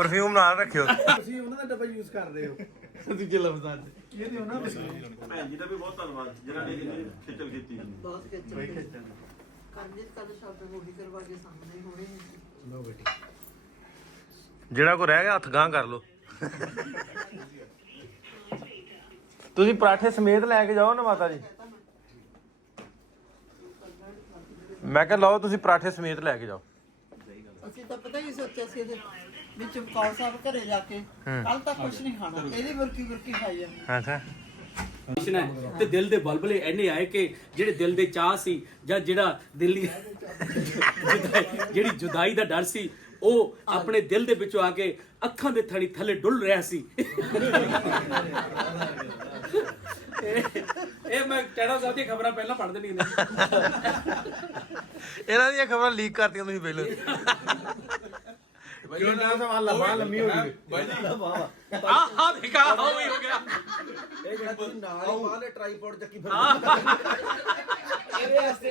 Perfume ਨਾਲ ਰੱਖਿਓ। ਤੁਸੀਂ ਉਹਨਾਂ ਦਾ ਡੱਬਾ ਯੂਜ਼ ਕਰ ਰਹੇ ਹੋ ਦੂਜੇ ਲਫ਼ਜ਼ਾਂ 'ਚ। ਇਹਦੇ ਉਹਨਾਂ ਦਾ ਭੈਣ ਜੀ ਦਾ ਵੀ ਬਹੁਤ ਧੰਨਵਾਦ ਜਿਨ੍ਹਾਂ ਨੇ ਇੰਨੀ ਖੇਚਲ ਕੀਤੀ। ਬਹੁਤ ਖੇਚਲ ਕਰਨੀ ਕੱਲ ਸ਼ਾਪਿੰਗ ਉਹੀ ਕਰਵਾ ਕੇ ਸਾਹਮਣੇ ਹੋਣੇ ਲੋ ਬੇਟੀ ਜਿਹੜਾ ਕੋ ਰਹਿ ਗਿਆ ਹੱਥ ਗਾਂਹ ਕਰ ਲੋ। ਤੁਸੀਂ ਪਰਾਠੇ ਸਮੇਤ ਲੈ ਕੇ ਜਾਓ ਨਾ ਮਾਤਾ ਜੀ। ਮੈਂ ਕਿਹਾ ਲਓ ਤੁਸੀਂ ਪਰਾਠੇ ਸਮੇਤ ਲੈ ਕੇ ਜਾਓ। ਅਸੀਂ ਤਾਂ ਪਤਾ ਹੀ ਸੋਚਿਆ ਸੀ ਇਹਦੇ ਵੀ ਚਮਕੌਰ ਸਾਹਿਬ ਘਰੇ ਜਾ ਕੇ ਕੱਲ ਤਾਂ ਕੁਛ ਨਹੀਂ ਖਾਣਾ, ਇਹਦੀ ਬੁਰਕੀ ਖਾਈ ਜਾਂਦੀ। ਅੱਛਾ ਤੇ ਦਿਲ ਦੇ ਬਲਬਲੇ ਐਨੇ ਆਏ ਕਿ ਜਿਹੜੇ ਦਿਲ ਦੇ ਚਾਹ ਸੀ ਜਾਂ ਜਿਹੜਾ ਦਿੱਲੀ ਜਿਹੜੀ ਜੁਦਾਈ ਦਾ ਡਰ ਸੀ ਉਹ ਆਪਣੇ ਦਿਲ ਦੇ ਵਿੱਚੋਂ ਆ ਕੇ ਅੱਖਾਂ ਦੇ ਥੜੀ ਥੱਲੇ ਡੁੱਲ ਰਿਹਾ ਸੀ। ਇਹ ਮੈਂ ਟੈਣਾ ਸਾਹਿਬ ਦੀਆਂ ਖਬਰਾਂ ਪਹਿਲਾਂ ਪੜ੍ਹਦੇ ਨਹੀਂ ਇਹਨਾਂ ਦੀਆਂ ਖਬਰਾਂ ਲੀਕ ਕਰਤੀਆਂ ਤੁਸੀਂ ਪਹਿਲਾਂ। ਕਿਉਂ ਨਾ ਸਵਾਲ ਲੰਮਾ ਲੰਮੀ ਹੋ ਗਈ ਆਹ ਦੇਖਾ ਹੋ ਗਿਆ ਇਹ ਜਿਹੜਾ ਤੁਸੀਂ ਨਾਲ ਹੀ ਬਾਹਲੇ ਟ੍ਰਾਈਪੋਡ ਚੱਕੀ ਫਿਰ ਇਹਦੇ ਵਾਸਤੇ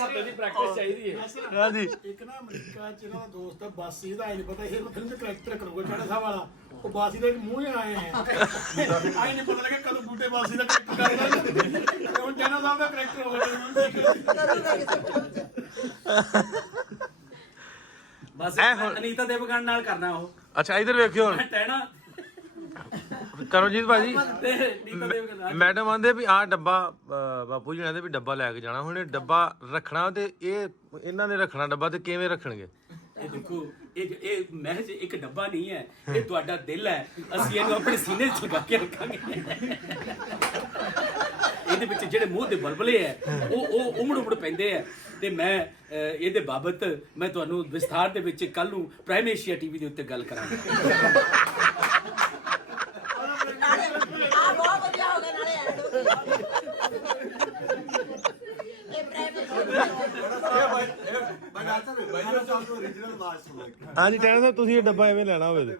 ਹੱਥ ਦੀ ਪ੍ਰੈਕਟਿਸ ਚਾਹੀਦੀ ਹੈ। ਹਾਂਜੀ ਇੱਕ ਨਾ ਅਮਰੀਕਾ ਚ ਇਹਨਾਂ ਦਾ ਦੋਸਤ ਆ ਬਾਸੀ ਦਾ, ਨਹੀਂ ਪਤਾ ਇਹ ਫਿਲਮ ਦੇ ਕਰੈਕਟਰ ਕਰੂਗਾ ਟਾਣਾ ਸਾਹਿਬ ਵਾਲਾ। ਉਹ ਬਾਸੀ ਦੇ ਮੂੰਹ ਹੀ ਆਏ ਹੈ ਆਈ ਨਹੀਂ ਪਤਾ ਲੱਗਿਆ ਕਦੋਂ ਬੂਟੇ ਬਾਸੀ ਦਾ ਕਰੈਕਟਰ ਕਰਦਾ ਤੇ ਹੁਣ ਟਾਣਾ ਸਾਹਿਬ ਦਾ ਕਰੈਕਟਰ ਹੋ ਗਿਆ। ਬਸ ਐ ਹੁਣ- ਅਨੀਤਾ ਦੇਵਗਨ ਨਾਲ ਕਰਨਾ ਉਹ ਅੱਛਾ ਇਧਰ ਵੇਖਿਓ ਹੁਣ ਟੈਣਾ ਕਰਮਜੀਤ ਭਾਜੀ। ਤੇ ਅਨੀਤਾ ਦੇਵਗਨ ਨਾਲ। ਮੈਡਮ ਆਂਦੇ ਵੀ ਆਹ ਡੱਬਾ ਬਾਪੂ ਜੀ ਕਹਿੰਦੇ ਵੀ ਡੱਬਾ ਲੈ ਕੇ ਜਾਣਾ। ਹੁਣ ਇਹ ਡੱਬਾ ਰੱਖਣਾ ਤੇ ਇਹਨਾਂ ਨੇ ਰੱਖਣਾ ਡੱਬਾ ਤੇ ਕਿਵੇਂ ਰੱਖਣਗੇ? ਇਹ ਦੇਖੋ ਇਹ ਮਹਿਜ ਇੱਕ ਡੱਬਾ ਨਹੀਂ ਹੈ, ਇਹ ਤੁਹਾਡਾ ਦਿਲ ਹੈ। ਅਸੀਂ ਇਹਨੂੰ ਆਪਣੇ ਸੀਨੇ 'ਚ ਲਗਾ ਕੇ ਰੱਖਾਂਗੇ। ਇਹਦੇ ਵਿੱਚ ਜਿਹੜੇ ਮੂੰਹ ਦੇ ਬਲਬਲੇ ਹੈ ਉਹ ਉਮੜ ਪੈਂਦੇ ਆ। ਤੇ ਮੈਂ ਇਹਦੇ ਬਾਬਤ ਮੈਂ ਤੁਹਾਨੂੰ ਵਿਸਥਾਰ ਦੇ ਵਿੱਚ ਕੱਲ ਨੂੰ ਪ੍ਰਾਈਮ ਏਸ਼ੀਆ ਟੀਵੀ ਦੇ ਉੱਤੇ ਗੱਲ ਕਰਾਂਗਾ। ਬਹੁਤ ਵਧੀਆ ਹੋ ਗਿਆ ਨਾਲੇ ਐਡ ਇਹ ਹਾਂਜੀ ਟੈਣਾ ਸਾਹਿਬ ਤੁਸੀਂ ਇਹ ਡੱਬਾ ਐਵੇਂ ਲੈਣਾ ਹੋਵੇ ਤੇ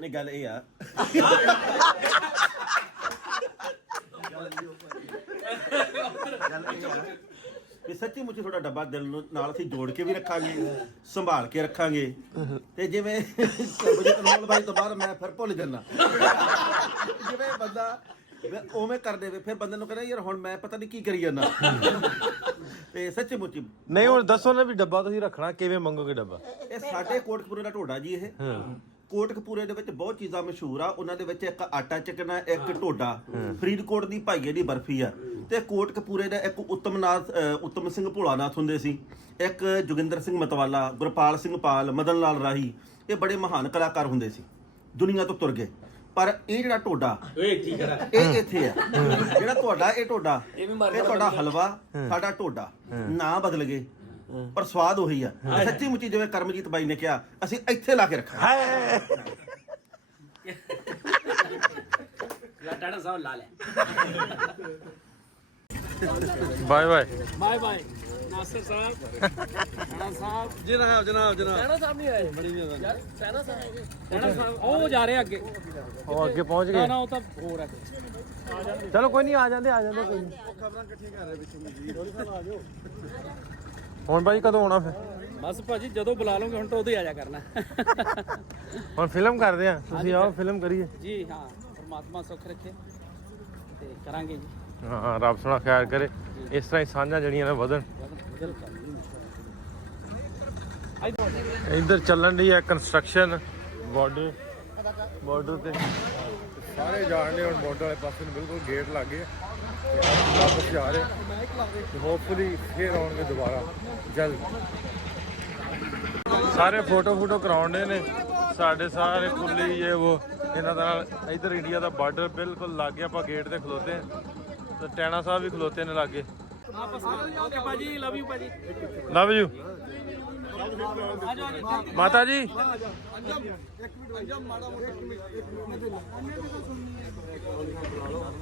ਨਹੀਂ ਗੱਲ ਇਹ ਆ ਕਿ ਸੱਚੀ ਮੁੱਚੀ ਤੁਹਾਡਾ ਡੱਬਾ ਦਿਲ ਨਾਲ ਅਸੀਂ ਜੋੜ ਕੇ ਵੀ ਰੱਖਾਂਗੇ, ਸੰਭਾਲ ਕੇ ਰੱਖਾਂਗੇ। ਤੇ ਜਿਵੇਂ ਅਨਮੋਲ ਭਾਈ ਤੋਂ ਬਾਅਦ ਮੈਂ ਫਿਰ ਭੁੱਲ ਜਾਂਦਾ, ਜਿਵੇਂ ਬੰਦਾ ਉਵੇਂ ਕਰ ਦੇਵੇ ਫਿਰ ਬੰਦੇ ਨੂੰ ਕਹਿੰਦਾ ਯਾਰ ਹੁਣ ਮੈਂ ਪਤਾ ਨਹੀਂ ਕੀ ਕਰੀ ਜਾਂਦਾ। ਤੇ ਸੱਚੀ ਮੁੱਚੀ ਨਹੀਂ ਹੁਣ ਦੱਸੋ ਨਾ ਵੀ ਡੱਬਾ ਤੁਸੀਂ ਰੱਖਣਾ ਕਿਵੇਂ ਮੰਗੋਗੇ ਡੱਬਾ? ਇਹ ਸਾਡੇ ਕੋਟਕਪੂਰੇ ਦਾ ਢੋਡਾ ਜੀ। ਇਹ ਕੋਟਕਪੂਰੇ ਦੇ ਵਿੱਚ ਬਹੁਤ ਚੀਜ਼ਾਂ ਮਸ਼ਹੂਰ ਆ। ਉਹਨਾਂ ਦੇ ਵਿੱਚ ਇੱਕ ਆਟਾ ਚਿਕਨਾ, ਇੱਕ ਢੋਡਾ, ਫਰੀਦਕੋਟ ਦੀ ਭਾਈਏ ਦੀ ਬਰਫੀ ਆ, ਤੇ ਕੋਟਕਪੂਰੇ ਦਾ ਇੱਕ ਉੱਤਮ ਸਿੰਘ ਭੋਲਾਨਾਥ ਹੁੰਦੇ ਸੀ, ਇੱਕ ਜੋਗਿੰਦਰ ਸਿੰਘ ਮਤਵਾਲਾ, ਗੁਰਪਾਲ ਸਿੰਘ ਪਾਲ, ਮਦਨ ਲਾਲ ਰਾਹੀ। ਇਹ ਬੜੇ ਮਹਾਨ ਕਲਾਕਾਰ ਹੁੰਦੇ ਸੀ, ਦੁਨੀਆ ਤੋਂ ਤੁਰ ਗਏ। ਪਰ ਇਹ ਜਿਹੜਾ ਢੋਡਾ ਇਹ ਇੱਥੇ ਆ। ਜਿਹੜਾ ਤੁਹਾਡਾ ਇਹ ਢੋਡਾ ਇਹ ਤੁਹਾਡਾ ਹਲਵਾ, ਸਾਡਾ ਢੋਡਾ ਨਾਂ ਬਦਲ ਗਏ ਪਰ ਸਵਾਦ ਉਹੀ ਆ। ਸੱਚੀ ਮੁੱਚੀ ਜਿਵੇਂ ਕਰਮਜੀਤ ਬਾਈ ਨੇ ਕਿਹਾ ਅਸੀਂ ਇੱਥੇ ਲਾ ਕੇ ਰੱਖਾਂਗੇ। ਟਾਣਾ ਸਾਹਿਬ ਲਾ ਲੈ। Bye bye bye bye Nasir ਸਾਹਿਬ, ਟਾਣਾ ਸਾਹਿਬ। ਜਨਾਬ ਜਨਾਬ ਜਨਾਬ ਟਾਣਾ ਸਾਹਿਬ ਨਹੀਂ ਆਏ ਬੜੀ ਯਾਰ ਟਾਣਾ ਸਾਹਿਬ ਟਾਣਾ ਸਾਹਿਬ ਉਹ ਜਾ ਰਹੇ ਅੱਗੇ। ਉਹ ਅੱਗੇ ਪਹੁੰਚ ਗਏ। ਨਾ ਉਹ ਤਾਂ ਹੋਰ ਹੈ। ਚਲੋ ਕੋਈ ਨਹੀਂ ਆ ਜਾਂਦੇ ਕੋਈ ਨਹੀਂ। ਖਬਰਾਂ ਇਕੱਠੀਆਂ ਕਰ ਰਹੇ ਵਿੱਚੋਂ ਜੀ ਆ ਜਾਓ। ਹੁਣ ਭਾਈ ਕਦੋਂ ਆਉਣਾ ਫਿਰ? ਬਸ ਭਾਜੀ ਜਦੋਂ ਬੁਲਾ ਲਓਗੇ ਹੁਣ ਤਾਂ ਉਦੋਂ ਹੀ ਆ ਜਾ ਕਰਨਾ। ਹੁਣ ਫਿਲਮ ਕਰਦੇ ਆ, ਤੁਸੀਂ ਆਓ ਫਿਲਮ ਕਰੀਏ। ਜੀ ਹਾਂ, ਪਰਮਾਤਮਾ ਸੁੱਖ ਰੱਖੇ ਤੇ ਕਰਾਂਗੇ ਜੀ। ਹਾਂ ਰੱਬ ਸੋਹਣਾ ਖਿਆਲ ਕਰੇ, ਇਸ ਤਰ੍ਹਾਂ ਹੀ ਸਾਂਝਾਂ ਜਿਹੜੀਆਂ ਨੇ ਵਧਣ। ਇੱਧਰ ਚੱਲਣ ਦੀ ਹੈ ਕੰਸਟਰਕਸ਼ਨ ਬਾਰਡਰ ਤੇ ਸਾਰੇ ਜਾਣਦੇ ਹੁਣ ਬਾਰਡਰ ਵਾਲੇ ਪਾਸੇ ਨੂੰ ਬਿਲਕੁਲ ਗੇਟ ਲੱਗ ਗਏ ਤੇ ਵਾਪਸ ਜਾ ਰਹੇ ਤੇ ਹੋਪਫੁਲੀ ਫੇਰ ਆਉਣਗੇ ਦੁਬਾਰਾ ਜਲਦ। ਸਾਰੇ ਫੋਟੋ ਕਰਾਉਣੇ ਨੇ ਸਾਡੇ ਸਾਰੇ ਕੁੱਲੀ ਇਹ ਉਹ ਇਹਨਾਂ ਦਾ ਨਾਲ। ਇੱਧਰ ਇੰਡੀਆ ਦਾ ਬਾਰਡਰ ਬਿਲਕੁਲ ਲੱਗ ਗਿਆ, ਆਪਾਂ ਗੇਟ ਤੇ ਖਲੋਤੇ ਤੇ ਟੈਣਾ ਸਾਹਿਬ ਵੀ ਖਲੋਤੇ ਨੇ ਲਾਗੇ। ਓਕੇ ਭਾਜੀ, ਲਵ ਯੂ ਭਾਜੀ, ਲਵ ਯੂ ਮਾਤਾ ਜੀ।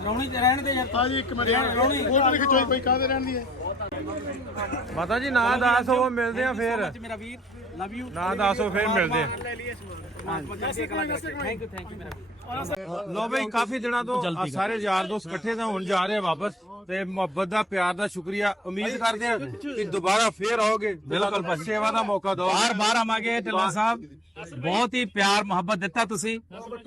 ਰੌਣੀ ਤੇ ਰਹਿਣ ਦੇ ਯਾਰ ਭਾਜੀ ਇੱਕ ਮਿੰਟ ਰੌਣੀ ਫੋਟੋ ਨਹੀਂ ਖਿਚਵਾਈ ਕੋਈ ਕਾਹਦੇ ਰਹਿਣ ਦੀ ਹੈ। ਮਾਤਾ ਜੀ ਨਾਂ ਦੱਸ, ਉਹ ਮਿਲਦੇ ਆ ਫੇਰ। ਮੇਰਾ ਵੀਰ, ਲਵ ਯੂ। ਨਾਂ ਦੱਸੋ ਫੇਰ ਮਿਲਦੇ ਆ। ਥੈਂਕ ਯੂ ਮੇਰਾ ਵੀਰ। ਲੋ ਬਈ ਕਾਫੀ ਦਿਨਾਂ ਤੋਂ ਸਾਰੇ ਯਾਰ ਦੋਸਤ ਇਕੱਠੇ ਤਾਂ ਹੁਣ ਜਾ ਰਹੇ ਆ ਵਾਪਸ। ਤੇ ਮੁਹੱਬਤ ਦਾ ਪਿਆਰ ਦਾ ਸ਼ੁਕਰੀਆ। ਉਮੀਦ ਕਰਦੇ ਹਾਂ ਕਿ ਦੁਬਾਰਾ ਫੇਰ ਆਓਗੇ, ਬਿਲਕੁਲ ਸੇਵਾ ਦਾ ਮੌਕਾ ਦਿਓ। ਬਾਰ ਆਵਾਂਗੇ ਢਿੱਲੋਂ ਸਾਹਿਬ। ਬਹੁਤ ਹੀ ਪਿਆਰ ਮੁਹੱਬਤ ਦਿੱਤਾ ਤੁਸੀਂ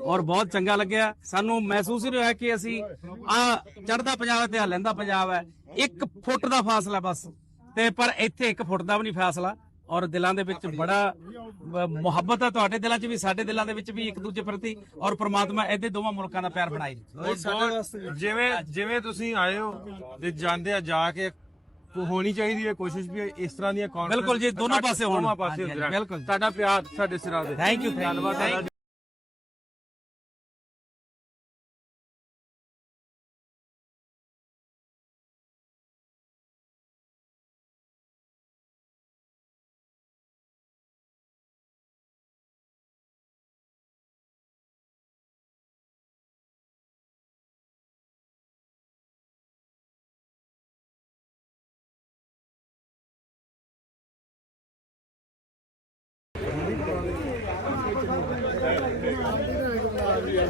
ਔਰ ਬਹੁਤ ਚੰਗਾ ਲੱਗਿਆ ਸਾਨੂੰ। ਮਹਿਸੂਸ ਹੀ ਨਹੀਂ ਹੋਇਆ ਕਿ ਅਸੀਂ ਆ ਚੜ੍ਹਦਾ ਪੰਜਾਬ ਤੇ ਲਹਿੰਦਾ ਪੰਜਾਬ ਹੈ, 1 ਫੁੱਟ ਦਾ ਫਾਸਲਾ ਬਸ, ਤੇ ਪਰ ਇੱਥੇ 1 ਫੁੱਟ ਦਾ ਵੀ ਨਹੀਂ ਫਾਸਲਾ। ਔਰ ਦਿਲਾਂ ਦੇ ਵਿੱਚ ਬੜਾ ਮੁਹੱਬਤ ਹੈ, ਤੁਹਾਡੇ ਦਿਲਾਂ 'ਚ ਵੀ ਸਾਡੇ ਦਿਲਾਂ ਦੇ ਵਿੱਚ ਵੀ ਇੱਕ ਦੂਜੇ ਪ੍ਰਤੀ। ਔਰ ਪ੍ਰਮਾਤਮਾ ਇਹਦੇ ਦੋਵਾਂ ਮੁਲਕਾਂ ਦਾ ਪਿਆਰ ਬਣਾਈ। ਜਿਵੇਂ ਤੁਸੀਂ ਆਏ ਹੋ ਤੇ ਜਾਂਦੇ ਆ ਜਾ ਕੇ ਹੋਣੀ ਚਾਹੀਦੀ ਹੈ ਕੋਸ਼ਿਸ਼ ਵੀ ਇਸ ਤਰ੍ਹਾਂ ਦੀਆਂ conference ਬਿਲਕੁਲ ਜੀ, ਦੋਨੋਂ ਪਾਸੇ ਹੋਣ। ਦੋਵਾਂ ਪਾਸੇ ਹੁੰਦੇ ਰਹਿਣ। ਬਿਲਕੁਲ। ਤੁਹਾਡਾ ਪਿਆਰ ਸਾਡੇ ਸਿਰਾਂ ਤੇ। ਥੈਂਕ ਯੂ, ਧੰਨਵਾਦ ਤੁਹਾਡਾ।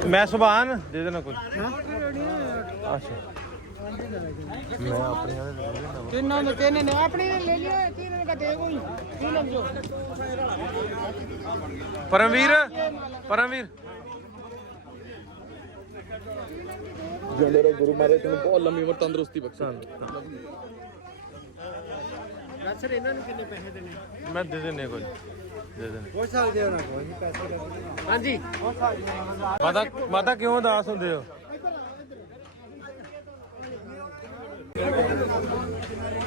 ਮੈਂ ਸੁਭਾਨ ਦੇ ਦੇਣਾ ਕੁਝ। ਅੱਛਾ ਮੈਂ ਆਪਣੇ ਵਾਲੇ ਲੈ ਲੈਣਾ। ਤਿੰਨ ਨੇ ਆਪਣੀ ਨੇ ਲੈ ਲਿਓ, ਤਿੰਨ ਦਾ ਦੇ ਕੋਈ ਕੀ ਲੰਜੋ। ਪਰਮਵੀਰ ਮੇਰੇ ਗੁਰੂ ਮਹਾਰਾਜ ਤੈਨੂੰ ਬਹੁਤ ਲੰਮੀ ਉਮਰ ਤੰਦਰੁਸਤੀ ਬਖਸ਼ੇ। ਸਰ ਇਹਨਾਂ ਨੂੰ ਕਿੰਨੇ ਪੈਸੇ ਦੇਣੇ? ਮੈਂ ਦੇ ਦੇਣੇ ਕੁਝ ਦੇ ਦੇਣੇ। ਹੋ ਸਕਦੇ ਹੋ ਨਾ ਕੋਈ ਨਹੀਂ ਪੈਸੇ ਲੱਗਣੇ। ਹਾਂਜੀ ਮਾਤਾ ਕਿਉਂ ਉਦਾਸ ਹੁੰਦੇ ਹੋ?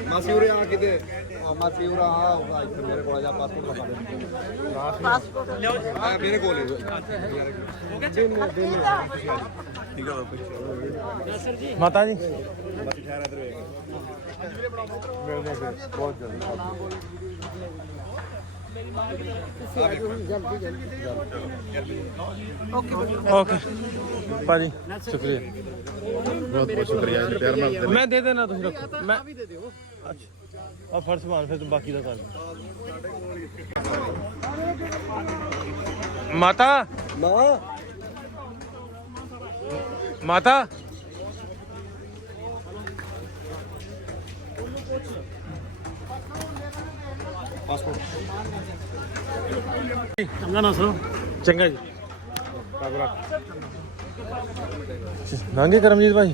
ਮਾਸੀ ਉਰੇ ਆ ਕਿਤੇ ਮਾਸੀ ਉਰੇ ਆ ਇੱਥੇ ਮੇਰੇ ਕੋਲ ਆ ਜਾ ਪਾਸਪੋਰਟ ਲਗਾ ਦੇ। ਪਾਸਪੋਰਟ ਲਿਓ ਮੇਰੇ ਕੋਲ ਠੀਕ ਆ ਬਾਬਾ। ਮਾਤਾ ਜੀ ਬਾਕੀ ਠਹਿਰਾ ਤੇ ਮਿਲਦੇ ਫਿਰ ਬਹੁਤ ਜਲਦੀ। ਓਕੇ ਭਾਜੀ ਸ਼ੁਕਰੀਆ, ਬਹੁਤ ਬਹੁਤ ਸ਼ੁਕਰੀਆ ਜੀ ਪਿਆਰ ਨਾਲ। ਮੈਂ ਦੇ ਦੇਣਾ, ਤੁਸੀਂ ਰੱਖੋ। ਮੈਂ ਵੀ ਦੇ ਦਿਓ। ਅੱਛਾ ਆ ਫਰਜ਼ ਮਾਨ, ਫਿਰ ਤੂੰ ਬਾਕੀ ਦਾ ਕਰ ਦੇ। ਮਾਤਾ ਮਾਤਾ ਚੰਗਾ ਨਾ ਸੁਣੋ। ਚੰਗਾ ਜੀ। ਨਾਂਗੇ ਕਰਮਜੀਤ ਭਾਈ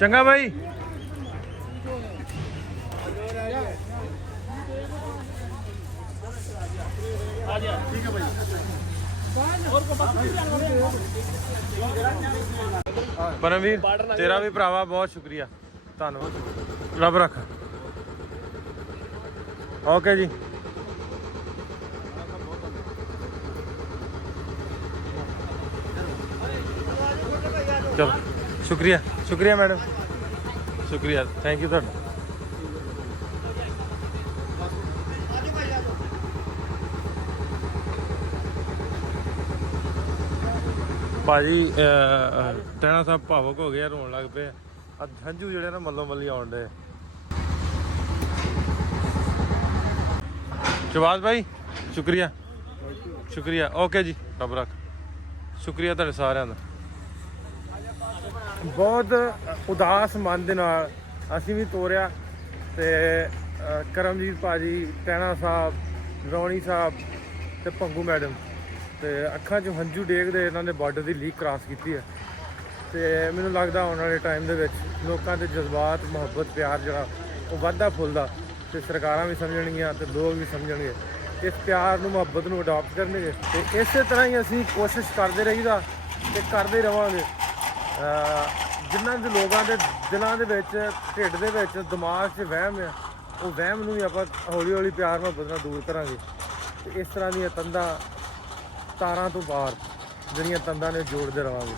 ਚੰਗਾ ਭਾਈ। ਪਰਮਵੀਰ ਤੇਰਾ ਵੀ ਭਰਾਵਾ ਬਹੁਤ ਸ਼ੁਕਰੀਆ, ਧੰਨਵਾਦ। ਰੱਬ ਰੱਖ। ਓਕੇ ਜੀ। ਚਲੋ ਸ਼ੁਕਰੀਆ ਸ਼ੁਕਰੀਆ ਮੈਡਮ, ਸ਼ੁਕਰੀਆ, ਥੈਂਕ ਯੂ ਤੁਹਾਡਾ। ਭਾਜੀ ਟੈਣਾ ਸਾਹਿਬ ਭਾਵੁਕ ਹੋ ਗਏ, ਰੋਣ ਲੱਗ ਪਏ। ਹੰਝੂ ਜਿਹੜੇ ਨਾ ਮੱਲੋ ਮੱਲੀ ਆਉਣ ਡੇ। ਸ਼ਿਵਾਜ਼ ਭਾਈ ਸ਼ੁਕਰੀਆ ਸ਼ੁਕਰੀਆ। ਓਕੇ ਜੀ, ਰੱਬ ਰੱਖ। ਸ਼ੁਕਰੀਆ ਤੁਹਾਡੇ ਸਾਰਿਆਂ ਦਾ। ਬਹੁਤ ਉਦਾਸ ਮਨ ਦੇ ਨਾਲ ਅਸੀਂ ਵੀ ਤੋਰਿਆ ਤੇ ਕਰਮਜੀਤ ਭਾਜੀ, ਟੈਣਾ ਸਾਹਿਬ, ਰੌਣੀ ਸਾਹਿਬ ਤੇ ਭੰਗੂ ਮੈਡਮ ਤੇ ਅੱਖਾਂ 'ਚ ਹੰਝੂ ਡੇਗਦੇ ਇਹਨਾਂ ਨੇ ਬਾਰਡਰ ਦੀ ਲੀਕ ਕ੍ਰਾਸ ਕੀਤੀ ਹੈ। ਤੇ ਮੈਨੂੰ ਲੱਗਦਾ ਆਉਣ ਵਾਲੇ ਟਾਈਮ ਦੇ ਵਿੱਚ ਲੋਕਾਂ ਦੇ ਜਜ਼ਬਾਤ, ਮੁਹੱਬਤ, ਪਿਆਰ ਜਿਹੜਾ ਉਹ ਵੱਧਦਾ ਫੁੱਲਦਾ, ਤੇ ਸਰਕਾਰਾਂ ਵੀ ਸਮਝਣਗੀਆਂ ਤੇ ਲੋਕ ਵੀ ਸਮਝਣਗੇ, ਇਸ ਪਿਆਰ ਨੂੰ, ਮੁਹੱਬਤ ਨੂੰ ਅਡਾਪਟ ਕਰਨਗੇ। ਤੇ ਇਸੇ ਤਰ੍ਹਾਂ ਹੀ ਅਸੀਂ ਕੋਸ਼ਿਸ਼ ਕਰਦੇ ਰਹੀਦਾ ਤੇ ਕਰਦੇ ਰਵਾਂਗੇ। ਜਿਨ੍ਹਾਂ ਦੇ ਲੋਕਾਂ ਦੇ ਦਿਲਾਂ ਦੇ ਵਿੱਚ, ਢਿੱਡ ਦੇ ਵਿੱਚ, ਦਿਮਾਗ 'ਚ ਵਹਿਮ ਆ, ਉਹ ਵਹਿਮ ਨੂੰ ਵੀ ਆਪਾਂ ਹੌਲੀ ਹੌਲੀ ਪਿਆਰ ਮੁਹੱਬਤ ਨਾਲ ਦੂਰ ਕਰਾਂਗੇ। ਤੇ ਇਸ ਤਰ੍ਹਾਂ ਦੀਆਂ ਤੰਦਾਂ, ਤਾਰਾਂ ਤੋਂ ਪਾਰ ਜਿਹੜੀਆਂ ਤੰਦਾਂ ਨੇ, ਜੋੜਦੇ ਰਵਾਂਗੇ।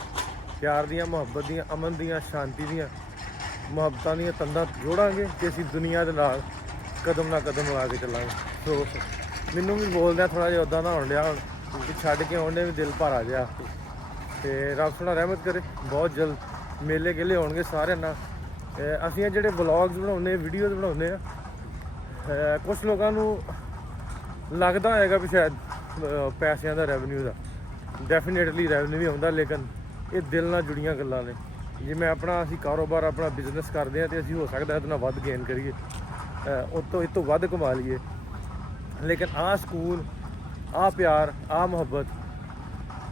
ਪਿਆਰ ਦੀਆਂ, ਮੁਹੱਬਤ ਦੀਆਂ, ਅਮਨ ਦੀਆਂ, ਸ਼ਾਂਤੀ ਦੀਆਂ, ਮੁਹੱਬਤਾਂ ਦੀਆਂ ਤੰਦਾਂ ਜੋੜਾਂਗੇ ਤੇ ਅਸੀਂ ਦੁਨੀਆ ਦੇ ਨਾਲ ਕਦਮ ਨਾਲ ਕਦਮ ਲਾ ਕੇ ਚੱਲਾਂਗੇ। ਸੋ ਮੈਨੂੰ ਵੀ ਬੋਲਦਿਆਂ ਥੋੜ੍ਹਾ ਜਿਹਾ ਉੱਦਾਂ ਦਾ ਹੋਣ ਡਿਆ ਹੁਣ, ਕਿ ਛੱਡ ਕੇ ਆਉਣ ਦੇ ਵੀ ਦਿਲ ਭਰਾ ਜਿਹਾ। ਤੇ ਰੱਬ ਸੋਹਣਾ ਰਹਿਮਤ ਕਰੇ, ਬਹੁਤ ਜਲਦ ਮੇਲੇ ਗੇਲੇ ਹੋਣਗੇ ਸਾਰਿਆਂ ਨਾਲ। ਅਸੀਂ ਇਹ ਜਿਹੜੇ ਵਲੌਗਸ ਬਣਾਉਂਦੇ ਵੀਡੀਓਜ਼ ਬਣਾਉਂਦੇ ਆ ਕੁਝ ਲੋਕਾਂ ਨੂੰ ਲੱਗਦਾ ਹੋਏਗਾ ਵੀ ਸ਼ਾਇਦ ਪੈਸਿਆਂ ਦਾ ਰੈਵਨਿਊ ਦਾ ਡੈਫੀਨੇਟਲੀ ਰੈਵਨਿਊ ਵੀ ਆਉਂਦਾ, ਲੇਕਿਨ ਇਹ ਦਿਲ ਨਾਲ ਜੁੜੀਆਂ ਗੱਲਾਂ ਨੇ। ਜਿਵੇਂ ਅਸੀਂ ਕਾਰੋਬਾਰ ਆਪਣਾ ਬਿਜ਼ਨਸ ਕਰਦੇ ਹਾਂ ਤੇ ਅਸੀਂ ਹੋ ਸਕਦਾ ਇਹਦੇ ਨਾਲ ਵੱਧ ਗੇਨ ਕਰੀਏ, ਇਹ ਤੋਂ ਵੱਧ ਕਮਾ ਲਈਏ, ਲੇਕਿਨ ਸਕੂਨ ਪਿਆਰ ਮੁਹੱਬਤ,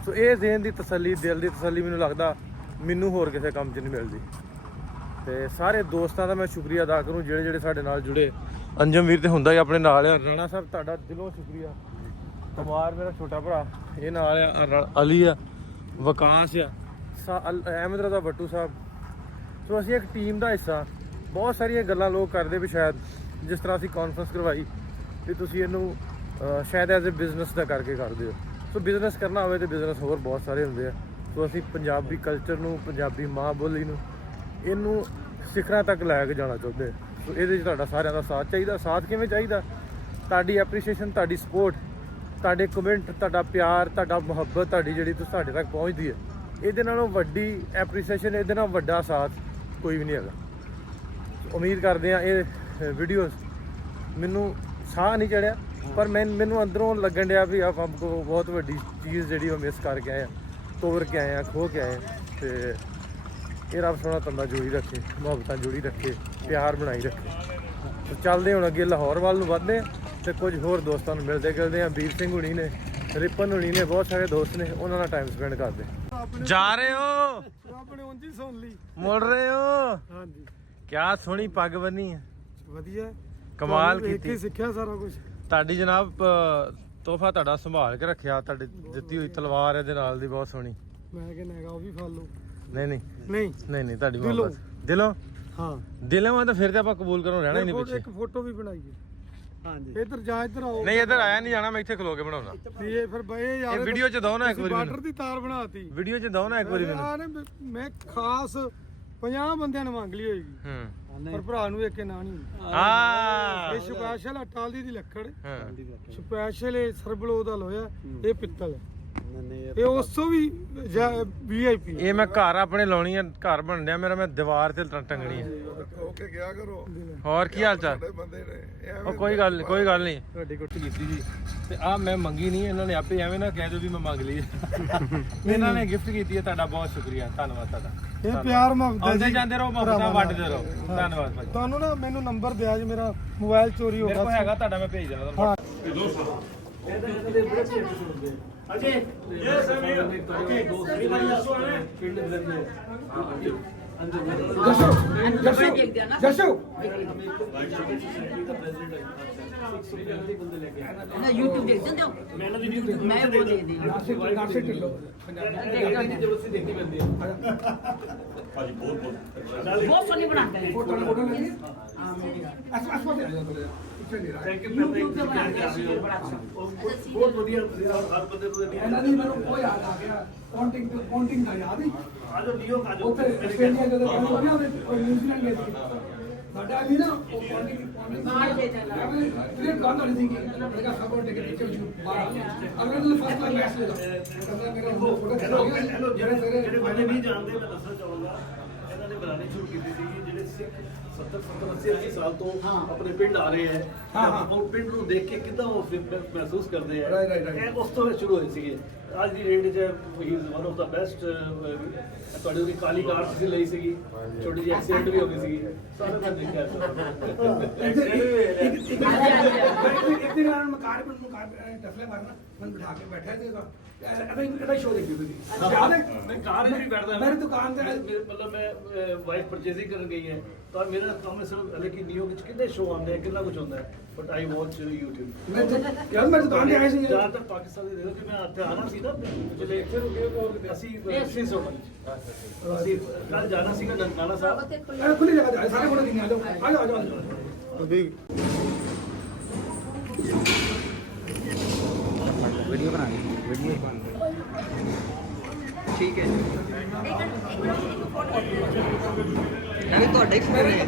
ਸੋ ਇਹ ਜ਼ਿਹਨ ਦੀ ਤਸੱਲੀ, ਦਿਲ ਦੀ ਤਸੱਲੀ ਮੈਨੂੰ ਲੱਗਦਾ ਮੈਨੂੰ ਹੋਰ ਕਿਸੇ ਕੰਮ 'ਚ ਨਹੀਂ ਮਿਲਦੀ। ਤੇ ਸਾਰੇ ਦੋਸਤਾਂ ਦਾ ਮੈਂ ਸ਼ੁਕਰੀਆ ਅਦਾ ਕਰੂੰ ਜਿਹੜੇ ਸਾਡੇ ਨਾਲ ਜੁੜੇ। ਅੰਜਮ ਵੀਰ ਤੇ ਹੁੰਦਾ ਹੀ ਆਪਣੇ ਨਾਲ ਆ, ਰਾਣਾ ਸਾਹਿਬ ਤੁਹਾਡਾ ਦਿਲੋਂ ਸ਼ੁਕਰੀਆ, ਕੁਮਾਰ ਮੇਰਾ ਛੋਟਾ ਭਰਾ ਇਹ ਨਾਲ ਆ, ਅਲੀ ਆ, ਵਿਕਾਸ ਆ, ਅਹਿਮਦ ਰਜ਼ਾ ਬੱਟੂ ਸਾਹਿਬ। ਸੋ ਅਸੀਂ ਇੱਕ ਟੀਮ ਦਾ ਹਿੱਸਾ। ਬਹੁਤ ਸਾਰੀਆਂ ਗੱਲਾਂ ਲੋਕ ਕਰਦੇ ਵੀ ਸ਼ਾਇਦ ਜਿਸ ਤਰ੍ਹਾਂ ਅਸੀਂ ਕਾਨਫਰੰਸ ਕਰਵਾਈ ਵੀ ਤੁਸੀਂ ਇਹਨੂੰ ਸ਼ਾਇਦ ਐਜ਼ ਅ ਬਿਜ਼ਨਸ ਦਾ ਕਰਕੇ ਕਰਦੇ ਹੋ। ਸੋ ਬਿਜ਼ਨਸ ਕਰਨਾ ਹੋਵੇ ਤਾਂ ਬਿਜ਼ਨਸ ਹੋਰ ਬਹੁਤ ਸਾਰੇ ਹੁੰਦੇ ਆ। ਸੋ ਅਸੀਂ ਪੰਜਾਬੀ ਕਲਚਰ ਨੂੰ, ਪੰਜਾਬੀ ਮਾਂ ਬੋਲੀ ਨੂੰ, ਇਹਨੂੰ ਸਿਖਰਾਂ ਤੱਕ ਲੈ ਕੇ ਜਾਣਾ ਚਾਹੁੰਦੇ ਹਾਂ। ਸੋ ਇਹਦੇ 'ਚ ਤੁਹਾਡਾ ਸਾਰਿਆਂ ਦਾ ਸਾਥ ਚਾਹੀਦਾ। ਸਾਥ ਕਿਵੇਂ ਚਾਹੀਦਾ? ਤੁਹਾਡੀ ਐਪਰੀਸ਼ੀਏਸ਼ਨ, ਤੁਹਾਡੀ ਸਪੋਰਟ, ਤੁਹਾਡੇ ਕਮੈਂਟ, ਤੁਹਾਡਾ ਪਿਆਰ, ਤੁਹਾਡਾ ਮੁਹੱਬਤ, ਤੁਹਾਡੀ ਜਿਹੜੀ ਤੁਸੀਂ ਸਾਡੇ ਤੱਕ ਪਹੁੰਚਦੀ ਹੈ, ਇਹਦੇ ਨਾਲੋਂ ਵੱਡੀ ਐਪਰੀਸ਼ੀਏਸ਼ਨ, ਇਹਦੇ ਨਾਲ ਵੱਡਾ ਸਾਥ ਕੋਈ ਵੀ ਨਹੀਂ ਹੈਗਾ। ਉਮੀਦ ਕਰਦੇ ਹਾਂ ਇਹ ਵੀਡੀਓਜ਼, ਮੈਨੂੰ ਸਾਹ ਨਹੀਂ ਚੜਿਆ ਪਰ ਮੈਨੂੰ ਅੰਦਰੋਂ ਲੱਗਣ ਡਿਆ ਵੀ ਆਪਾਂ ਕੋ ਬਹੁਤ ਵੱਡੀ ਚੀਜ਼ ਜਿਹੜੀ ਉਹ ਮਿਸ ਕਰਕੇ ਆਏ ਆ, ਤੋੜ ਕੇ ਆਏ ਆ, ਖੋ ਕੇ ਆਏ ਆ। ਤੇ ਇਹ ਰੱਬ ਸੋਹਣਾ ਤੰਦਾ ਜੋੜੀ ਰੱਖੇ, ਮੁਹੱਬਤਾਂ ਜੋੜੀ ਰੱਖੇ, ਪਿਆਰ ਬਣਾਈ ਰੱਖੇ। ਤੇ ਚੱਲਦੇ ਹੁਣ ਅੱਗੇ ਲਾਹੌਰ ਵੱਲ ਨੂੰ ਵੱਧਦੇ ਹਾਂ ਤੇ ਕੁਝ ਹੋਰ ਦੋਸਤਾਂ ਨੂੰ ਮਿਲਦੇ ਆ। ਵੀਰ ਸਿੰਘ ਹੁਣੀ ਨੇ, ਰਿਪਨ ਹੁਣੀ ਨੇ, ਬਹੁਤ ਸਾਰੇ ਦੋਸਤ ਨੇ, ਉਹਨਾਂ ਨਾਲ ਟਾਈਮ ਸਪੈਂਡ ਕਰਦੇ। ਜਾ ਰਹੇ ਹੋ? ਆਪਣੇ ਉਂਝ ਹੀ ਸੁਣ ਲਈ। ਮੁੜ ਰਹੇ ਹੋ? ਹਾਂਜੀ। ਕਿਆ ਸੋਹਣੀ ਪੱਗ ਬੰਨੀ ਹੈ, ਵਧੀਆ, ਕਮਾਲ ਕੀਤੀ। ਸਿੱਖਿਆ ਸਾਰਾ ਕੁਝ। ਤੁਹਾਡੀ ਜਨਾਬ ਤੋਹਫਾ ਤੁਹਾਡਾ ਸੰਭਾਲ ਕੇ ਰੱਖਿਆ, ਤੁਹਾਡੀ ਦਿੱਤੀ ਹੋਈ ਤਲਵਾਰ ਇਹਦੇ ਨਾਲ ਦੀ ਬਹੁਤ ਸੋਹਣੀ। ਮੈਂ ਕਹਿੰਦਾ ਹੈਗਾ ਉਹ ਵੀ ਫੜ ਲਓ। ਨਹੀਂ ਤੁਹਾਡੀ ਦਿਲੋਂ। ਮੁਹੱਬਤ ਦਿਲੋਂ। ਹਾਂ ਦਿਲੋਂ ਤਾਂ ਫਿਰ ਤੇ ਆਪਾਂ ਕਬੂਲ ਕਰੋ, ਰਹਿਣਾ ਹੀ ਨਹੀਂ ਪਿੱਛੇ। ਇੱਕ ਫੋਟੋ ਵੀ ਬਣਾਈਏ। ਹਾਂਜੀ। ਇੱਧਰ ਆਓ। ਨਹੀਂ ਇੱਧਰ ਆਇਆ ਨਹੀਂ ਜਾਣਾ, ਮੈਂ ਇੱਥੇ ਖਲੋ ਕੇ ਬਣਾਉਣਾ। ਇਹ ਫਿਰ ਬਈ ਯਾਰ ਇਹ ਵੀਡੀਓ 'ਚ ਦਿਓ ਨਾ ਇੱਕ ਵਾਰੀ ਮੈਨੂੰ। ਬਾਰਡਰ ਦੀ ਤਾਰ ਬਣਾਤੀ ਵੀਡੀਓ 'ਚ ਦਿਓ ਨਾ ਇੱਕ ਵਾਰੀ ਮੈਨੂੰ। ਮੈਂ ਖਾਸ 50 ਬੰਦਿਆਂ ਨੇ ਮੰਗ ਲਈ ਹੋਏਗੀ, ਪਰ ਭਰਾ ਨੂੰ ਇੱਕ ਨਾ ਨਹੀਂ ਹੁੰਦਾ। ਇਹ ਸਪੈਸ਼ਲ ਅਟਾਲੀ ਦੀ ਲੱਕੜ, ਸਪੈਸ਼ਲ ਇਹ ਸਰਬਲੋ ਦਾ ਲੋਹਾ, ਇਹ ਪਿੱਤਲ ਹੈ। ਇਹ ਉਸ ਤੋਂ ਵੀ VIP। ਇਹ ਮੈਂ ਘਰ ਆਪਣੇ ਲਾਉਣੀ ਆ, ਘਰ ਬਣ ਰਿਹਾ ਮੇਰਾ, ਮੈਂ ਦੀਵਾਰ ਤੇ ਟੰਗਣੀ ਹੈ। ਓਕੇ ਗਿਆ ਕਰੋ। ਹੋਰ ਕੀ ਹਾਲ ਚਾਲ? ਬੰਦੇ ਨੇ ਉਹ ਕੋਈ ਗੱਲ ਨਹੀਂ। ਤੁਹਾਡੀ ਗੁੱਟ ਕੀਤੀ ਜੀ ਤੇ ਮੈਂ ਮੰਗੀ ਨਹੀਂ, ਇਹਨਾਂ ਨੇ ਆਪੇ ਐਵੇਂ ਨਾ ਕਹਿ ਦਿਓ ਵੀ ਮੈਂ ਮੰਗ ਲਈ। ਇਹਨਾਂ ਨੇ ਗਿਫਟ ਕੀਤੀ ਹੈ, ਤੁਹਾਡਾ ਬਹੁਤ ਸ਼ੁਕਰੀਆ, ਧੰਨਵਾਦ ਤੁਹਾਡਾ। ਇਹ ਪਿਆਰ ਮੁਹੱਬਤ ਆਉਂਦੇ ਜਾਂਦੇ ਰਹੋ, ਮੁਹੱਬਤਾਂ ਵੰਡਦੇ ਰਹੋ। ਧੰਨਵਾਦ ਭਾਈ। ਤੁਹਾਨੂੰ ਨਾ ਮੈਨੂੰ ਨੰਬਰ ਦਿਆ ਜੀ, ਮੇਰਾ ਮੋਬਾਈਲ ਚੋਰੀ ਹੋ ਗਿਆ। ਮੇਰੇ ਕੋਲ ਹੈਗਾ ਤੁਹਾਡਾ, ਮੈਂ ਭੇਜ ਦੇਣਾ ਤੁਹਾਨੂੰ। ਅਜੇ ਯੈਸ ਸਮੀਰ ਓਕੇ ਜਸ਼ੂ ना YouTube देखते हो? मैं वो दे दी। बहुत सोनी बनाते हैं। ਥੈਂਕ ਯੂ ਬਹੁਤ ਵਧੀਆ ਹਰ ਬੰਦੇ ਨੂੰ ਇਹਨਾਂ ਦੀ ਮੈਨੂੰ ਕੋਈ ਯਾਦ ਆ ਗਿਆ ਕਾਊਂਟਿੰਗ ਦਾ ਯਾਦ ਹੀ ਆਜੋ ਲਿਓ ਆਜੋ ਉੱਥੇ ਆਸਟ੍ਰੇਲੀਆ ਜਦੋਂ ਕਹਿੰਦੇ ਉਹਨੇ ਕੋਈ ਨਿਊਜ਼ੀਲੈਂਡ ਗਏ ਸੀ ਸਾਡਾ ਵੀ ਨਾ ਉਹ ਕਾਊਂਟਿੰਗ बाहर ले चला। ਇਹ ਗੱਲ ਹੋਣੀ ਸੀ ਕਿ ਲੜਕਾ ਸਭ ਨੂੰ ਟਿਕਟ ਦਿੱਤੀ ਹੋਈ ਬਾਹਰ ਅਗਲੇ ਦਿਨ ਫਸਟ ਕਲਾਸ ਮੈਚ ਲੈ ਮੇਰਾ ਫੋਟੋ ਜਿਹੜੇ ਬੰਦੇ ਨਹੀਂ ਜਾਣਦੇ ਮੈਂ ਦੱਸਣਾ ਚਾਹੂੰਗਾ ਇਹਨਾਂ ਨੇ ਬਣਾਉਣੀ ਸ਼ੁਰੂ ਕੀਤੀ ਸੀ ਜਿਹੜੇ ਸਿੱਖ 70-80 ਸਾਲ ਤੋਂ ਆਪਣੇ ਪਿੰਡ ਆ ਰਹੇ ਹੈ ਉਹ ਪਿੰਡ ਨੂੰ ਦੇਖ ਕੇ ਕਿੱਦਾਂ ਉਹ ਮਹਿਸੂਸ ਕਰਦੇ ਆ ਇਹ ਉਸ ਤੋਂ ਸ਼ੁਰੂ ਹੋਏ ਸੀਗੇ। ਅੱਜ ਦੀ ਡੇਟ 'ਚ ਹੀ is one of the best. ਤੁਹਾਡੀ ਉਹਦੀ ਕਾਲੀ ਕਾਰ ਤੁਸੀਂ ਲਈ ਸੀਗੀ, ਛੋਟੀ ਜਿਹੀ ਐਕਸੀਡੈਂਟ ਵੀ ਹੋ ਗਈ ਸੀਗੀ, ਸਾਰਾ ਮੈਂ ਦੇਖਿਆ। ਇੱਕ ਦਿਨ ਆਣ ਮਕਾਰ ਟਫਲੇ ਮਾਰਨਾ ਮੈਂ ਬਿਠਾ ਕੇ ਬੈਠਾ ਸੀਗਾ ਇਹਦਾ ਸ਼ੋਅ ਦੇਖੀ ਤੁਸੀਂ ਯਾਦ ਹੈ? ਮੈਂ ਕਾਰ ਵਿੱਚ ਵੀ ਬੈਠਦਾ ਮੇਰੀ ਦੁਕਾਨ ਤੇ ਮਤਲਬ ਮੈਂ ਵਾਈਫ ਪਰਚੇਸਿੰਗ ਕਰਨ ਗਈ ਹੈ ਤਾਂ ਮੇਰਾ ਕੰਮ ਸਿਰਫ ਲੇਕਿਨ ਨਿਊਯਾਰਕ ਵਿੱਚ ਕਿੰਨੇ ਸ਼ੋਅ ਆਉਂਦੇ ਆ, ਕਿੰਨਾ ਕੁਝ ਹੁੰਦਾ ਹੈ, ਬਟ ਆਈ ਵਾਚ YouTube। ਯਾਰ ਮੈਂ ਦੁਕਾਨ ਤੇ ਆਇਆ ਸੀ ਜ਼ਿਆਦਾਤਰ ਪਾਕਿਸਤਾਨ ਦੇ ਦੇਖੋ ਕਿ ਮੈਂ ਇੱਥੇ ਆਣਾ ਸੀ ਨਾ ਜਿਹੜੇ ਇੱਥੇ ਰੁਕੇ ਉਹ ਅਸੀਂ ਅਸੀਂ ਕੱਲ ਜਾਣਾ ਸੀਗਾ ਨਨਕਾਣਾ ਸਾਹਿਬ ਖੁੱਲੀ ਜਗ੍ਹਾ ਤੇ ਸਾਰੇ ਕੋਲ ਨਹੀਂ ਆ ਜਾਓ ਵੀਡੀਓ ਬਣਾਣੀ ਵੀਡੀਓ ਠੀਕ ਹੈ ਇਹ ਤੁਹਾਡਾ ਹੀ ਫੋਨ ਹੈ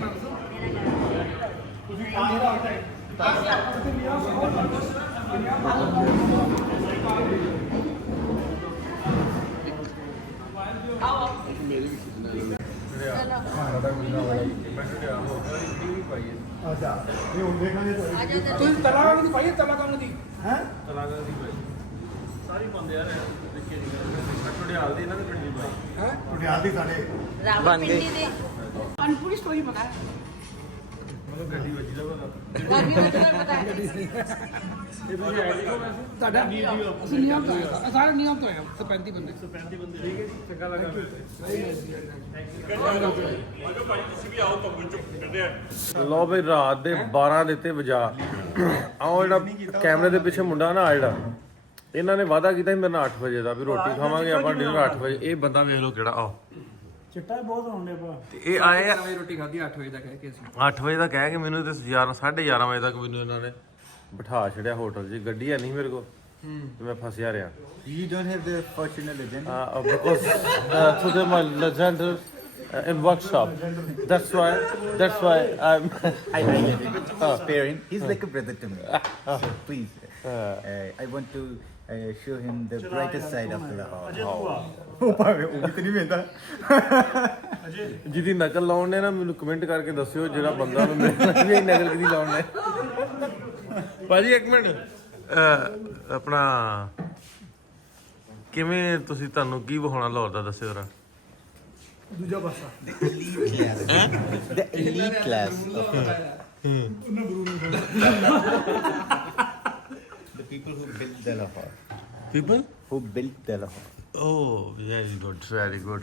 ਮੇਰੀ ਵੀ ਅੱਛਾ ਇਹ ਹੁਣ ਦੇਖਾਂਗੇ ਤੁਸੀਂ ਤਲਾ ਦੀ ਭਾਈ ਤਲਾ ਕੰਮ ਦੀ ਹੈ ਸਾਰੀ ਬੰਦੇ ਯਾਰ ਦੇਖੇ ਨਹੀਂ ਟੁੱਡਿਆਲ ਦੀ ਇਹਨਾਂ ਨੇ ਪਿੰਡੀ ਪਾਈ ਹੈ ਟੁੱਡਿਆਲ ਦੀ ਸਾਡੇ ਬਣ ਗਈ ਅਨਪੂਰੀ ਸਟੋਰੀ ਪਤਾ ਹੈ ਮਤਲਬ ਗੱਡੀ ਵੱਜੀ ਦਾ ਪਤਾ ਗਾਡੀ ਵਿੱਚ ਪਤਾ ਹੈ ਇਹ ਤੁਸੀਂ ਆਈਡੀ ਕੋ ਵੈਸੇ ਤੁਹਾਡਾ ਅਸੀਂ ਨਿਯਮ ਤੋਂ ਆਇਆ ਸਾਰੇ ਨਿਯਮ ਤੋਂ ਆਇਆ 35 ਬੰਦੇ 35 ਬੰਦੇ ਠੀਕ ਹੈ ਜੀ ਚੰਗਾ ਲੱਗਾ ਲੋ ਬਈ ਰਾਤ ਦੇ 12 ਦਿੱਤੇ ਵਜਾ ਆਹ ਜਿਹੜਾ ਕੈਮਰੇ ਦੇ ਪਿੱਛੇ ਮੁੰਡਾ ਨਾ ਆ ਜਿਹੜਾ ਇਹਨਾਂ ਨੇ ਵਾਅਦਾ ਕੀਤਾ ਸੀ ਮੇਰੇ ਨਾਲ 8 ਵਜੇ ਦਾ ਵੀ ਰੋਟੀ ਖਾਵਾਂਗੇ ਆਪਾਂ ਡਿਨਰ 8 ਵਜੇ ਇਹ ਬੰਦਾ ਵੇਖ ਲਓ ਕਿਹੜਾ ਆ ਚਿੱਟਾ ਬਹੁਤ ਆਉਂਦੇ ਪਾ ਤੇ ਇਹ ਆਏ ਆ ਰੋਟੀ ਖਾਧੀ 8 ਵਜੇ ਦਾ ਕਹਿ ਕੇ ਅਸੀਂ 8 ਵਜੇ ਦਾ ਕਹਿ ਕੇ ਮੈਨੂੰ ਤੇ 11:30 ਵਜੇ ਤੱਕ ਮੈਨੂੰ ਇਹਨਾਂ ਨੇ ਬਿਠਾ ਛੜਿਆ ਹੋਟਲ 'ਚ ਗੱਡੀ ਹੈ ਨਹੀਂ ਮੇਰੇ ਕੋਲ ਤੇ ਮੈਂ ਫਸਿਆ ਰਿਹਾ You don't have the Fortuna legend? because today my legend in workshop that's why I'm I get it. Spare him. He's like a brother to me. So please, I want to show him the brightest side of Lahore. ਉਹ ਭਾਵੇਂ ਉਹ ਵੀ ਤੇ ਨਹੀਂ ਵੇਂਦਾ ਜਿਹਦੀ ਨਕਲ ਲਾਉਣ ਨੇ ਨਾ ਮੈਨੂੰ ਕਮੈਂਟ ਕਰਕੇ ਦੱਸਿਓ ਜਿਹੜਾ ਬੰਦਾ ਨੂੰ ਮੇਰੇ ਵੀ ਨਕਲ ਕਿਹਦੀ ਲਾਉਣ ਨੇ ਭਾਜੀ ਇੱਕ ਮਿੰਟ ਆਪਣਾ ਕਿਵੇਂ ਤੁਸੀਂ ਤੁਹਾਨੂੰ ਕੀ ਵਿਖਾਉਣਾ ਲਾਹੌਰ ਦਾ ਦੱਸਿਓ ਜਰਾ ਦੂਜਾ ਪਾਸਾ The elite class of the people who built the Lahore. people Who built the Lahore. oh very good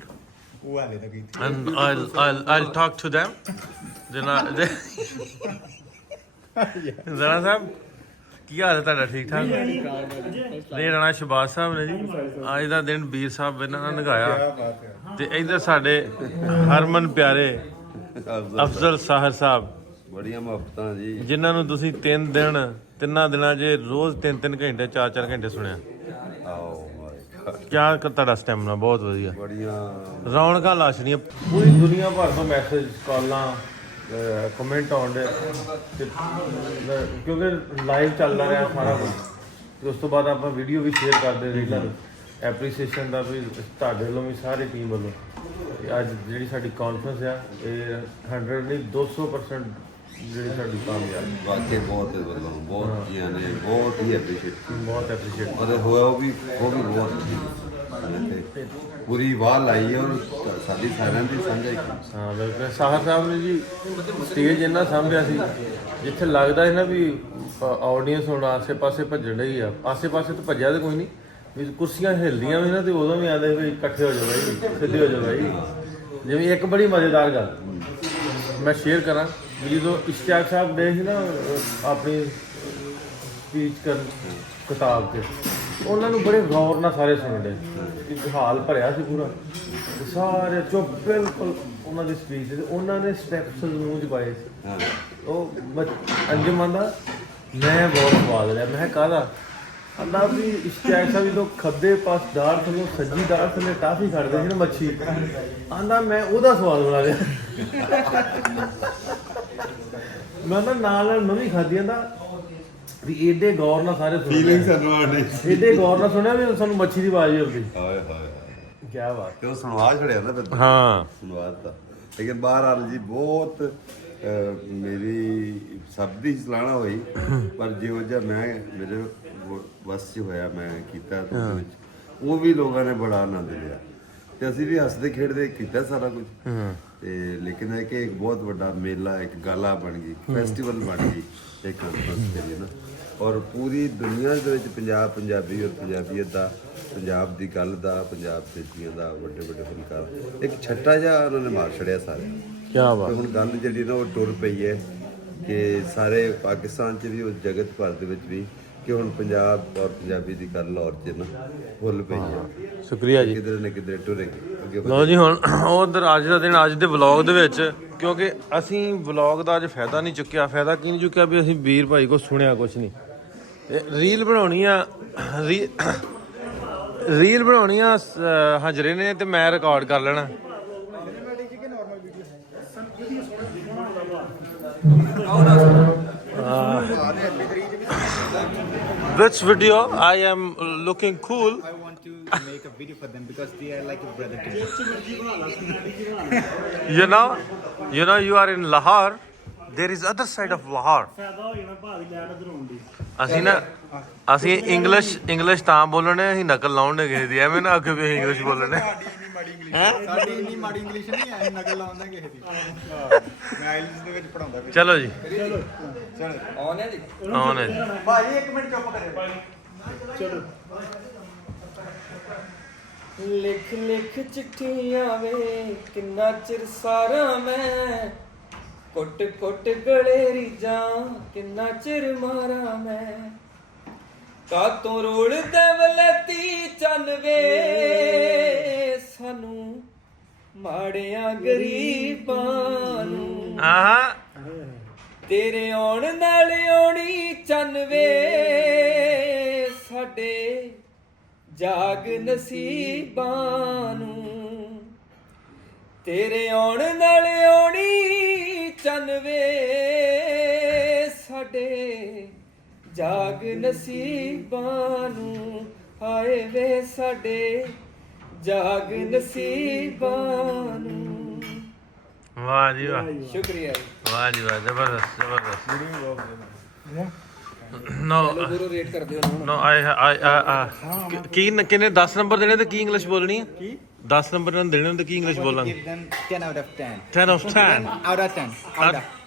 ਉਹ ਹਾਲੇ ਤੱਕ ਇੱਥੇ and I'll talk to them ਜਨਾ ਸਾਹਿਬ ਕੀ ਹਾਲ ਹੈ ਤੁਹਾਡਾ ਠੀਕ ਠਾਕ ਰੇ ਰਾਣਾ ਸ਼ਬਾਜ਼ ਸਾਹਿਬ ਨੇ ਜੀ ਅੱਜ ਦਾ ਦਿਨ ਵੀਰ ਸਾਹਿਬ ਇਹਨਾਂ ਨਾਲ ਨਗਾਇਆ ਤੇ ਇਧਰ ਸਾਡੇ ਹਰਮਨ ਪਿਆਰੇ ਅਫਜ਼ਲ ਸਾਹਰ ਸਾਹਿਬ ਬੜੀਆਂ ਮੁਹੱਬਤਾਂ ਜੀ ਜਿਨ੍ਹਾਂ ਨੂੰ ਤੁਸੀਂ 3 ਦਿਨਾਂ 'ਚ ਰੋਜ਼ 3 ਘੰਟੇ 4 ਘੰਟੇ ਸੁਣਿਆ ਆਓ ਕਿਆ ਤੁਹਾਡਾ ਸਟੈਮਨਾ ਬਹੁਤ ਵਧੀਆ ਬੜੀਆਂ ਰੌਣਕਾਂ ਲਾਸ਼ਣੀਆਂ ਪੂਰੀ ਦੁਨੀਆ ਭਰ ਤੋਂ ਮੈਸੇਜ ਕਾਲਾਂ ਕਮੈਂਟ ਆਉਂਦੇ ਕਿਉਂਕਿ ਲਾਈਵ ਚੱਲਦਾ ਰਿਹਾ ਸਾਰਾ ਕੁਝ ਤੇ ਉਸ ਤੋਂ ਬਾਅਦ ਆਪਾਂ ਵੀਡੀਓ ਵੀ ਸ਼ੇਅਰ ਕਰਦੇ ਰੀਲਾਂ ਐਪਰੀਸੀਏਸ਼ਨ ਦਾ ਵੀ ਤੁਹਾਡੇ ਵੱਲੋਂ ਵੀ ਸਾਰੇ ਟੀਮ ਵੱਲੋਂ ਤੇ ਅੱਜ ਜਿਹੜੀ ਸਾਡੀ ਕਾਨਫਰੰਸ ਆ ਇਹ 100 ਨਹੀਂ 200% ਜਿਹੜੀ ਸਾਡੀ ਕਾਮਯਾਬੀ ਵਾਕਈ ਬਹੁਤ ਵੱਲੋਂ ਬਹੁਤ ਜੀਆਂ ਨੇ ਬਹੁਤ ਹੀ ਐਪਰੀਸ਼ੀਏਟ ਬਹੁਤ ਐਪਰੀਸ਼ੀਏਟ ਉਹਦੇ ਹੋਇਆ ਉਹ ਵੀ ਬਹੁਤ ਤੇ ਪੂਰੀ ਵਾਹ ਲਾਈ ਔਰ ਸਾਡੀ ਸਾਰਿਆਂ ਦੀ ਸਾਂਝਾ ਇੱਕ ਹਾਂ ਬਿਲਕੁਲ ਸਾਹਰ ਸਾਹਿਬ ਨੇ ਜੀ ਸਟੇਜ ਇੰਨਾ ਸਾਂਭਿਆ ਸੀ ਜਿੱਥੇ ਲੱਗਦਾ ਸੀ ਨਾ ਵੀ ਆਡੀਅנס ਹੁਣ ਆਸੇ-ਪਾਸੇ ਭੱਜਣ ਰਹੀ ਆ ਆਸੇ-ਪਾਸੇ ਤਾਂ ਭੱਜਿਆ ਤਾਂ ਕੋਈ ਨਹੀਂ ਵੀ ਕੁਰਸੀਆਂ ਹਿਲਦੀਆਂ ਵੀ ਨਾ ਤੇ ਉਦੋਂ ਵੀ ਆਉਂਦੇ ਵੀ ਇਕੱਠੇ ਹੋ ਜਾਓ ਬਾਈ ਸਿੱਧੇ ਹੋ ਜਾਓ ਬਾਈ ਜਿਵੇਂ ਇੱਕ ਬੜੀ ਮਜ਼ੇਦਾਰ ਗੱਲ ਮੈਂ ਸ਼ੇਅਰ ਕਰਾਂ ਵੀ ਜਦੋਂ ਇਸ਼ਤਿਆਕ ਸਾਹਿਬ ਦੇ ਸੀ ਨਾ ਆਪਣੀ ਸਪੀਚ ਕਰਨ ਕਿਤਾਬ 'ਤੇ ਉਹਨਾਂ ਨੂੰ ਬੜੇ ਗੌਰ ਨਾਲ ਸਾਰੇ ਸੁਣਦੇ ਇੱਕ ਹਾਲ ਭਰਿਆ ਸੀ ਪੂਰਾ ਸਾਰੇ ਚੁੱਪ ਬਿਲਕੁਲ ਉਹਨਾਂ ਦੀ ਸਪੀਚ ਤੇ ਉਹਨਾਂ ਨੇ ਸਟੈਪਸ ਮੂੰਹ 'ਚ ਪਾਏ ਸੀ ਉਹ ਅੰਜਮਾਨ ਦਾ ਮੈਂ ਬਹੁਤ ਸਵਾਦ ਲਿਆ ਮੈਂ ਕਾਹਦਾ ਆਂਦਾ ਵੀ ਇਸ਼ਤਿਆਕ ਸਾਹਿਬ ਜਦੋਂ ਖੱਬੇ ਪਾਸ ਦਾਰ ਥੱਲੋਂ ਸੱਜੀ ਦਾਰ ਥੱਲੇ ਟਾਫੀ ਖੜਦੇ ਸੀ ਨਾ ਮੱਛੀ ਆਂਦਾ ਮੈਂ ਉਹਦਾ ਸਵਾਦ ਬਣਾ ਲਿਆ ਮੈਂ ਤਾਂ ਨਾਲ ਮੈਂ ਵੀ ਖਾਧੀ ਆਂਦਾ ਵੀ ਏਡੇ ਗੌਰ ਨਾਲ ਸਾਰੇ ਸੁਣਦੇ ਏਡੇ ਗੌਰ ਨਾਲ ਸੁਣਿਆ ਵੀ ਸਾਨੂੰ ਮੱਛੀ ਦੀ ਆਵਾਜ਼ ਹੀ ਆਉਂਦੀ ਹਾਏ ਹਾਏ ਕੀ ਬਾਤ ਤੇ ਉਹ ਸੁਣਵਾ ਛੜਿਆ ਨਾ ਫਿਰ ਹਾਂ ਸੁਣਵਾਤਾ ਲੇਕਿਨ ਬਾਹਰ ਜੀ ਬਹੁਤ ਮੇਰੀ ਸਭ ਦੀ ਸਲਾਹਣਾ ਹੋਈ ਪਰ ਜਿਹੋ ਜਿਹਾ ਮੈਂ ਮੇਰੇ ਵਸ 'ਚ ਹੋਇਆ ਮੈਂ ਕੀਤਾ ਤੇ ਉਹਦੇ ਵਿੱਚ ਉਹ ਵੀ ਲੋਕਾਂ ਨੇ ਬੜਾ ਆਨੰਦ ਲਿਆ ਤੇ ਅਸੀਂ ਵੀ ਹੱਸਦੇ ਖੇਡਦੇ ਕੀਤਾ ਸਾਰਾ ਕੁਝ ਤੇ ਲੇਕਿਨ ਇਹ ਕਿ ਇੱਕ ਬਹੁਤ ਵੱਡਾ ਮੇਲਾ ਇੱਕ ਗਾਲਾ ਬਣ ਗਈ ਫੈਸਟੀਵਲ ਬਣ ਗਈ ਇਹ ਕਾਨਫਰੰਸ ਦੇ ਲਈ ਨਾ ਔਰ ਪੂਰੀ ਦੁਨੀਆ ਦੇ ਵਿੱਚ ਪੰਜਾਬੀ ਔਰ ਪੰਜਾਬੀਅਤ ਦਾ ਪੰਜਾਬ ਦੀ ਗੱਲ ਦਾ ਪੰਜਾਬ ਦੇ ਜੀਆਂ ਦਾ ਵੱਡੇ ਫਨਕਾਰ ਇੱਕ ਛੱਟਾ ਜਿਹਾ ਉਹਨਾਂ ਨੇ ਮਾਰ ਛੜਿਆ ਸਾਰੇ ਕੀ ਤੇ ਬਾਤ ਹੁਣ ਗੱਲ ਜਿਹੜੀ ਨਾ ਉਹ ਟੁਰ ਪਈ ਹੈ ਕਿ ਸਾਰੇ ਪਾਕਿਸਤਾਨ 'ਚ ਵੀ ਉਸ ਜਗਤ ਭਰ ਦੇ ਵਿੱਚ ਵੀ ਕਿ ਹੁਣ ਪੰਜਾਬ ਔਰ ਪੰਜਾਬੀ ਦੀ ਗੱਲ ਲਾਹੌਰ 'ਚ ਨਾ ਭੁੱਲ ਪਈ ਹੈ ਸ਼ੁਕਰੀਆ ਜੀ ਕਿਧਰੇ ਨਾ ਕਿਧਰੇ ਟੁਰੇਗੀ ਅੱਗੇ ਲਓ ਜੀ ਹੁਣ ਉਧਰ ਅੱਜ ਦਾ ਦਿਨ ਅੱਜ ਦੇ ਵਲੌਗ ਦੇ ਵਿੱਚ ਕਿਉਂਕਿ ਅਸੀਂ ਵਲੌਗ ਦਾ ਅੱਜ ਫਾਇਦਾ ਨਹੀਂ ਚੁੱਕਿਆ ਫਾਇਦਾ ਕੀ ਨਹੀਂ ਚੁੱਕਿਆ ਵੀ ਅਸੀਂ ਵੀਰ ਭਾਈ ਕੋ ਸੁਣਿਆ ਕੁਝ ਨਹੀਂ ਰੀਲ ਬਣਾਉਣੀ ਆ ਰੀਲ ਬਣਾਉਣੀ ਆ ਹਜਰੇ ਨੇ ਤੇ ਮੈਂ ਰਿਕਾਰਡ ਕਰ ਲੈਣਾ Which video I am looking cool? I want to make a video for them because they are like a brother to me. You know, you are in Lahore. There is other side of Lahore. ਅਸੀਂ English ਤਾਂ ਬੋਲਣੇ ਅਸੀਂ ਨਕਲ ਲਾਉਣੇ ਕਿਸੇ ਦੀ ਐਵੇਂ ਨਾ ਆਖੇ ਵੀ English ਬੋਲਣੇ ਸਾਡੀ ਇੰਨੀ ਮਾੜੀ ਇੰਗਲਿਸ਼ ਨਹੀਂ ਐ ਨਕਲ ਲਾਉਂਦਾ ਕਿਸੇ ਦੀ ਮੈਂ ਆਈਲੈਂਡਸ ਦੇ ਵਿੱਚ ਪੜਾਉਂਦਾ ਚਲੋ ਜੀ ਆਨ ਹੈ ਜੀ ਆਨ ਹੈ ਜੀ। ਭਾਜੀ 1 ਮਿੰਟ ਚੁੱਪ ਕਰਿਓ ਲਿਖ ਲਿਖ ਚਿੱਠੀਆਂ ਵੇ ਕਿੰਨਾ ਚਿਰ ਸਾਰਾ ਮੈਂ ਕੁੱਟ ਕੁੱਟ ਗਲੇ ਰੀਜਾਂ ਕਿੰਨਾ ਚਿਰ ਮਾਰਾਂ ਮੈਂ ਕਾਤੋਂ ਰੋਲਦਾ ਵਲਤੀ ਚੰਨ ਵੇ ਸਾਨੂੰ ਮਾੜਿਆਂ ਗਰੀਬਾਂ ਨੂੰ ਆਹਾ ਤੇਰੇ ਆਉਣ ਨਾਲ ਆਉਣੀ ਚੰਨ ਵੇ ਸਾਡੇ ਜਾਗ ਨਸੀਬਾਂ ਨੂੰ ਤੇਰੇ ਆਉਣ ਨਾਲ ਆਉਣੀ ਚੰਨ ਵੇ ਸਾਡੇ ਜਾਗ ਨਸੀਬਾਂ ਨੂੰ ਹਾਏ ਵੇ ਸਾਡੇ ਜਾਗ ਨਸੀਬਾਂ ਨੂੰ ਵਾਹ ਜੀ ਵਾਹ ਸ਼ੁਕਰੀਆ ਜੀ ਵਾਹ ਜੀ ਵਾਹ ਜ਼ਬਰਦਸਤ ਜ਼ਬਰਦਸਤ ਨੋ ਗੁਰੂ ਰੇਟ ਕਰਦੇ ਹੋ ਨੋ ਆਈ ਕੀ ਕਿੰਨੇ 10 ਨੰਬਰ ਦੇਣੇ ਤੇ ਕੀ ਇੰਗਲਿਸ਼ ਬੋਲਣੀ ਹੈ ਕੀ 10 ਨੰਬਰ ਇਹਨਾਂ ਦੇਣੇ ਤੇ ਕੀ ਇੰਗਲਿਸ਼ ਬੋਲਾਂਗੇ give them 10 out of 10 10 of 10 out of 10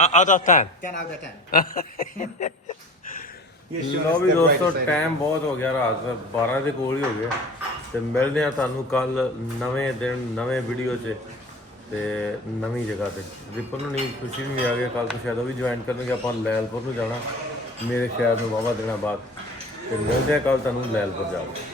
out of 10 10 out of 10 ਲੋ ਵੀ ਦੋਸਤੋ ਟਾਈਮ ਬਹੁਤ ਹੋ ਗਿਆ ਰਾਤ ਦਾ 12 ਦੇ ਕੋਲ ਹੀ ਹੋ ਗਿਆ ਤੇ ਮਿਲਦੇ ਆ ਤੁਹਾਨੂੰ ਕੱਲ ਨਵੇਂ ਦਿਨ ਨਵੇਂ ਵੀਡੀਓ 'ਚ ਤੇ ਨਵੀਂ ਜਗ੍ਹਾ ਤੇ ਰਿਪਨ ਨੂੰ ਨਹੀਂ ਖੁਸ਼ੀ ਨਹੀਂ ਆ ਗਿਆ ਕੱਲ ਤੋਂ ਸ਼ਾਇਦ ਉਹ ਵੀ ਜੁਆਇਨ ਕਰਨਗੇ ਆਪਾਂ ਲੈਲਪੁਰ ਨੂੰ ਜਾਣਾ ਮੇਰੇ ਸ਼ਹਿਰ ਨੂੰ ਵਾਹਵਾ ਦਿਨਾਂ ਬਾਅਦ ਤੇ ਮਿਲਦੇ ਆ ਕੱਲ ਤੁਹਾਨੂੰ ਲੈਲਪੁਰ ਜਾ ਕੇ